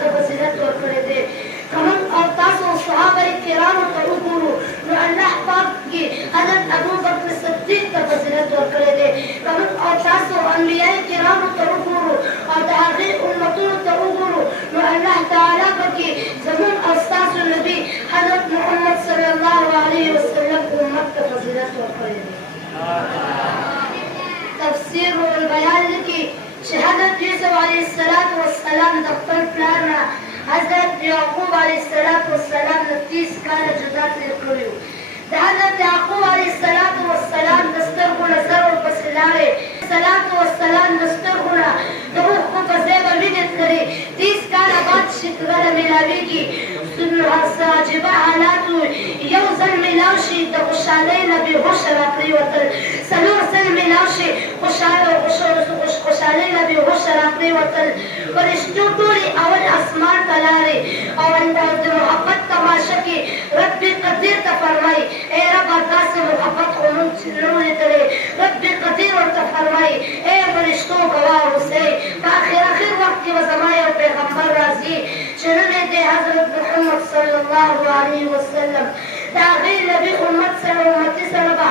ته فضیلت ورکړی دی. کوم او تاسو صحابه کرامو ته وګورو نو الله پاک کې حضرت ابوبکر صدیق ته فضیلت ورکړی دی. کوم او تاسو انبیاء کرامو ته وګورو او د هغې امتونو ته وګورو نو الله تعالی پکې زموږ او ستاسو نبي حضرت محمد صلی الله علیه وسلم امت ته فضیلت ورکړی دی. تفسیر البیان لیکي چې حضرت یوسف علیه السلام د خپل پلار نه حضرت یعقوب علیه السلام نه 30 کاله جدا تېر کړي وو. د حضرت یعقوب علیه السلام د سترګو نه زر ورپسې لاړې د سترګو نه د اوښکو په ځای به وینې تللې. 30 کاله بعد چې کله میلاویږي عجیبه حالات وو. یو ځل میلاو شي د خوشحالۍ نه بېهوشه راپرېوتل، 4 ځل میلاو شي خوشحالۍ نه بېهوشه راپرېوتل. فرشتو ټولې اول اسمان ته لاړې او د محبت تماشه کې رب قدیر ته فرمایي ای ربه داسې محبت خو موږ نه و لیدلی. رب قدیر ورته فرمایي ای فرشتو ګواه اوسئ په اخر وخت کې به زما یو پیغمبر راځي چې نوم یې دی حضرت محمد صلی الله علیه وسلم. د هغې نبي امت سره امتي سره به